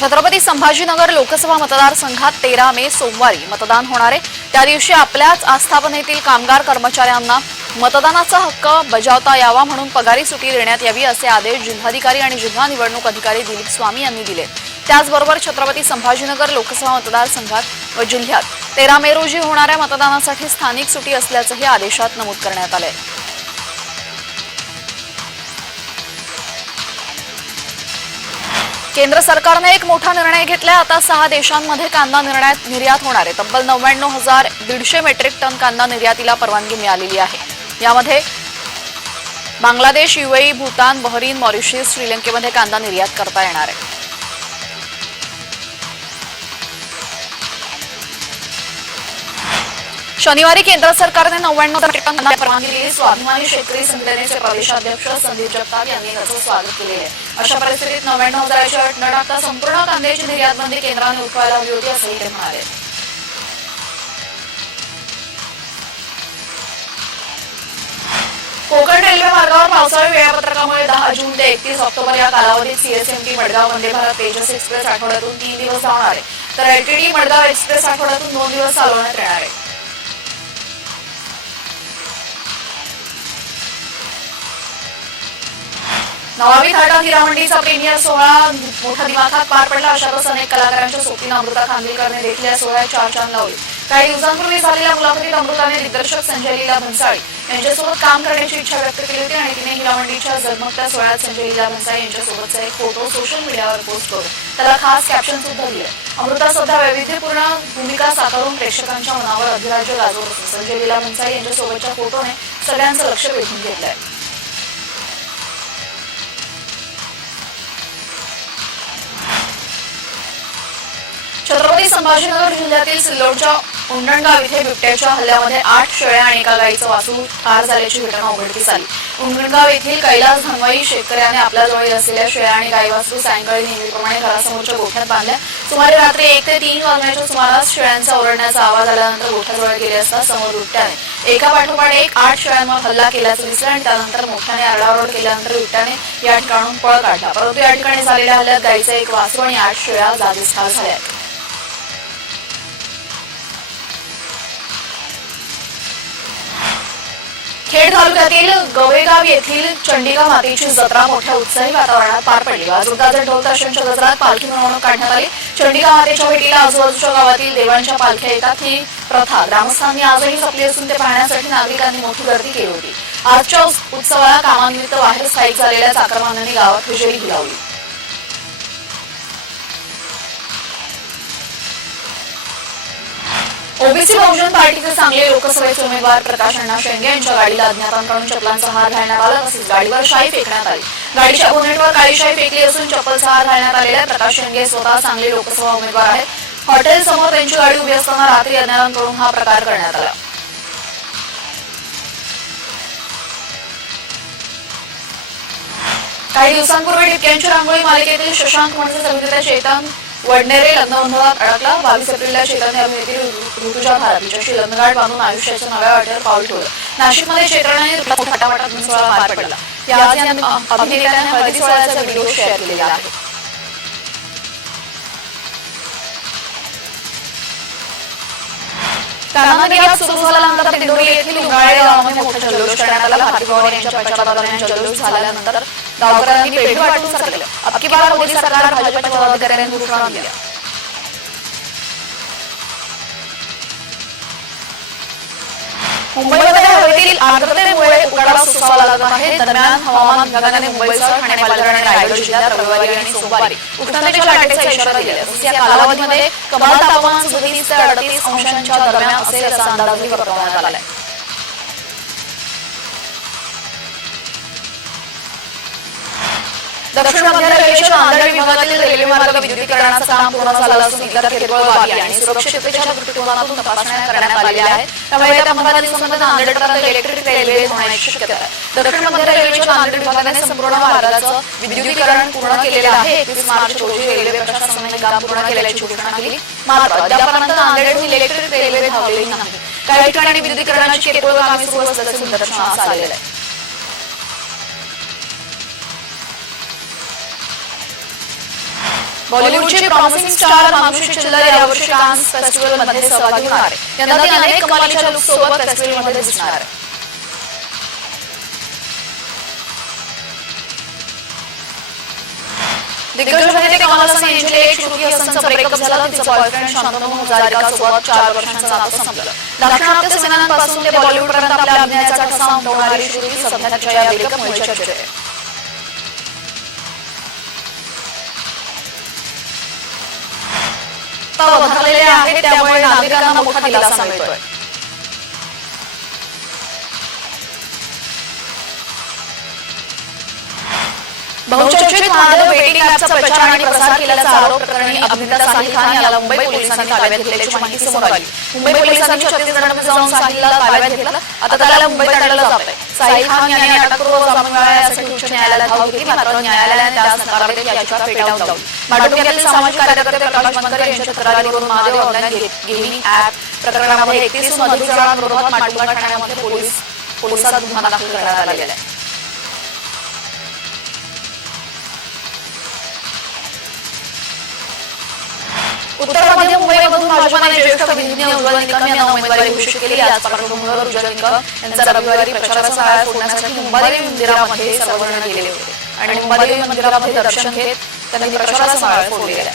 छत्रपती संभाजीनगर लोकसभा मतदारसंघात 13 मे सोमवारी मतदान होणार आहे। त्या दिवशी आपल्याच आस्थापनेतील कामगार कर्मचाऱ्यांना मतदानाचा हक्क बजावता यावा म्हणून पगारी सुट्टी देण्यात यावी असे आदेश जिल्हाधिकारी आणि जिल्हा निवडणूक अधिकारी दिलीप स्वामी यांनी दिले। त्याचबरोबर छत्रपती संभाजीनगर लोकसभा मतदारसंघात व जिल्ह्यात 13 मे रोजी होणाऱ्या मतदानासाठी स्थानिक सुट्टी असल्याचंही आदेशात नमूद करण्यात आले। केंद्र सरकारने एक मोठा निर्णय घेतलाय। आता 6 देशांमध्ये कांदा निर्यात होणार आहे। तब्बल 99,150 मेट्रिक टन कांदा निर्यातीला परवानगी मिळालेली आहे। यामध्ये Bangladesh, UAE, Bhutan, Bahrain, Mauritius, श्रीलंकेमध्ये कांदा निर्यात करता येणार आहे। शनिवारी केंद्र सरकारने 99 मेट्रिक टन कांदा परवानगी दिली। स्वाभिमानी शेतकरी संघटनेचे प्रदेशाध्यक्ष संदीप जगताप यांनी त्याचं स्वागत केले आहे। अशा परिस्थितीत 99,000ची अट न टाकता संपूर्ण कांद्याची निर्यात बंदी केंद्राने उठवायला हवी होती असंही ते म्हणाले। कोकण रेल्वे मार्गावर पावसाळी वेळापत्रकामुळे 10 जून ते 31 ऑक्टोबर या कालावधीत सीएसएमटी मडगाव वंदे भारत तेजस एक्सप्रेस आठवड्यातून 3 दिवस धावणार आहे, तर एलटीटी मडगाव एक्सप्रेस आठवड्यातून 2 दिवस चालवण्यात येणार आहे। नवावी थाटा हिरामंडीचा प्रीमियर सोहळा मोठ्या दिमाखात पार पडला। अशातच अनेक कलाकारांच्या सोबतीनं अमृता खानविलकरने देखील या सोहळ्यात चार चांद लावले। काही दिवसांपूर्वी झालेल्या मुलाखतीत अमृताने दिग्दर्शक संजय लीला भन्साळी यांच्यासोबत काम करण्याची इच्छा व्यक्त केली होती आणि तिने हिरामंडीच्या जगमगत्या सोहळ्यात संजय लीला भन्साळी यांच्यासोबतचा एक फोटो सोशल मीडियावर पोस्ट करून त्याला खास कॅप्शन सुद्धा दिले। अमृता सध्या वैविध्यपूर्ण भूमिका साकारून प्रेक्षकांच्या मनावर अधिराज्य गाजवत असून संजय लीला भन्साळी यांच्यासोबतच्या फोटोने सगळ्यांचं लक्ष वेधून घेतलंय। छत्रपती संभाजीनगर जिल्ह्यातील सिल्लोडच्या उंडणगाव इथे बिबट्याच्या हल्ल्यामध्ये 8 शेळ्या आणि एका गायीचं वासरू ठार झाल्याची घटना उघडकीस आली। उंडणगाव येथील कैलास धनवाई शेतकऱ्याने आपल्या जवळ असलेल्या शेळ्या आणि गाई वासरू सायंकाळी नेहमीप्रमाणे घरासमोरच्या गोठ्यात बांधल्या। सुमारे रात्री 1 ते 3 वाजण्याच्या सुमारास शेळ्यांचा ओरडण्याचा आवाज आल्यानंतर गोठ्याजवळ गेले असता समोर बिबट्याने एका पाठोपाठ एक 8 शेळ्यांवर हल्ला केल्याचं दिसलं आणि त्यानंतर मोठ्याने आरडाओरड केल्यानंतर बिबट्याने या ठिकाणून पळ काढला। परंतु या ठिकाणी झालेल्या हल्ल्यात गायीचं एक वासरू आणि 8 शेळ्या जागीच ठार झाल्या। खेड तालुक्यातील गवेगाव येथील चंडिका मातेची जत्रा मोठ्या उत्साही वातावरणात पार पडली। वाजवताचे ढोल ताशांच्या गजरात पालखी मिरवणूक काढण्यात आली। चंडिका मातेच्या भेटीला आजूबाजूच्या गावातील देवांच्या पालख्या येतात। ही प्रथा ग्रामस्थांनी आजही जपली असून ते पाहण्यासाठी नागरिकांनी मोठी गर्दी केली होती। आजच्या उत्सवाला कामानिमित्त बाहेर स्थायिक झालेल्या चाकरमान्यांनी गावात हजेरी लावली। ओबीसी बहुजन पार्टीचे सांगली लोकसभेचे उमेदवार प्रकाश अण्णा शेंडगे यांच्या गाडीला अज्ञातांकडून चप्पलांचा हार घालण्यात आला, तसेच गाडीवर शाई फेकण्यात आली। गाडीच्या बोनेटवर काळी शाई फेकली असून चप्पलचा हार घालण्यात आलेला प्रकाश शेंडगे स्वतः सांगली लोकसभा उमेदवार आहेत। हॉटेल समोर त्यांची गाडी उभी असताना रात्री अज्ञातांकडून हा प्रकार करण्यात आला। काही दिवसांपूर्वी टिपक्यांच्या रांगोळी मालिकेतील शशांक म्हणजेच अभिनेता चेतन वडनेरे लग्नगोंधळात अडकला। 22 एप्रिलला चेतनने अभिनेत्री ऋतुजा भारत हिच्याशी लग्नगाठ बांधून आयुष्याच्या नव्या वाटेवर पाऊल ठेवलं। नाशिकमध्ये चैत्राने फटाफटात सोहळा पार पडला। याच अभिनेत्याने हळदी सोहळ्याचा व्हिडिओ शेअर केलेला आहे। कांदा निर्यात सुरू झाल्यानंतर दिंडोरी येथील उन्हाळे गावामध्ये मोठा जल्लोष करण्यात आला। भारती पवार यांच्या प्रचारादरम्यान जल्लोष झाल्यानंतर गावकऱ्यांनी पेढे वाटून सरकले। अबकी बार मोदी सरकार भाजपच्या पदाधिकाऱ्यांनी घोषणा दिल्या। मुंबईमध्ये हवेतील आर्द्रतेमुळे उकाडा सोसावा लागत आहे। दरम्यान हवामान विभागाने मुंबईसह ठाणे, पालघर आणि रायगड जिल्ह्यात रविवारी आणि सोमवारी उष्णतेच्या लाटेचा इशारा दिला आहे। या कालावधीमध्ये कमाल तापमान 37 ते 38 अंशांच्या दरम्यान असेल असा अंदाजही वर्तवण्यात आला आहे। दक्षिण मध्य रेल्वेच्या नांदेड विभागातील रेल्वे मार्ग विद्युतीकरणाचं काम पूर्ण झालं असून इतर किरकोळ बाबी आणि सुरक्षिततेच्या दृष्टिकोनातून तपासण्या करण्यात आलेल्या आहेत। त्यामुळे येत्या 15 दिवसांमध्ये नांदेडपर्यंत इलेक्ट्रिक रेल्वे होण्याची शक्यता आहे। दक्षिण मध्य रेल्वेच्या नांदेड विभागाने संपूर्ण मार्गाचं विद्युतीकरण पूर्ण केलेलं आहे। 31 मार्च रोजी रेल्वे प्रशासनाने काम पूर्ण केल्याची घोषणा केली। मात्र अद्यापर्यंत नांदेडहून इलेक्ट्रिक रेल्वे धावलेली नाही। काही ठिकाणी विद्युतीकरणाची किरकोळ कामे सुरू असल्याचे निदर्शनास आलेलं आहे। बॉलिवूडचे प्रॉमिसिंग स्टार मानुषी चिल्लर यावर्षी कान्स फेस्टिवलमध्ये सहभागी होणार आहे. यंदा ती अनेक कमालीच्या लुक्ससोबत फेस्टिवलमध्ये दिसणार आहे. दिग्गज अभिनेते कमल हसन यांची लेक श्रुती हसनचा ब्रेकअप झाला. तिचा बॉयफ्रेंड शांतनु हजारिकासोबत 4 वर्षांचं नातं संपलं. दाक्षिणात्य सिनेमांपासून ते बॉलिवूडपर्यंत आपल्या अभिनयाचा ठसा उमटवणारी श्रुती सध्या तिच्या या ब्रेकअपमुळे चर्चेत आहे. वधारलेले आहेत त्यामुळे नागरिकांना मोठा दिलासा मिळतोय. बहुचर्चित महादेव वेटिंग ॲपचा प्रचार आणि प्रसार केल्याचा आरोप प्रकरणी अभिनेता साहिल खान याला मुंबई पोलिसांनी ताब्यात घेतल्याची माहिती समोर आली. मुंबई पोलिसांनी छत्तीसगडमध्ये जाऊन साहिलला ताब्यात घेतलं. आता त्याला मुंबईत आणलं जात आहे. साहिल खान यांनी अटकपूर्व जामीन मिळावा यासाठी उच्च न्यायालयात धाव घेतली. मात्र न्यायालयाने त्यास नकार देत याचिका फेटाळून लावली. माटुंग्यातील सामाजिक कार्यकर्ते प्रकाश बनकर यांच्या तक्रारीवरून महादेव ऑनलाईन गेमिंग ॲप प्रकरणामध्ये 31हून अधिक जणांविरोधात माटुंगा ठाण्यामध्ये पोलिसात गुन्हा दाखल करण्यात आलेला आहे. उत्तर मध्य मुंबईमधून भाजपाने ज्येष्ठ विधिज्ञ उज्ज्वल निकम यांना उमेदवारी घोषित केली. याच पार्श्वभूमीवर उज्ज्वल निकम यांचा रविवारी प्रचाराचा मेळा फोडण्यासाठी मुंबादेवी मंदिरामध्ये सर्वजण गेले होते आणि मुंबादेवी मंदिरामध्ये दर्शन घेत त्यांनी प्रचाराचा मेळा फोडला.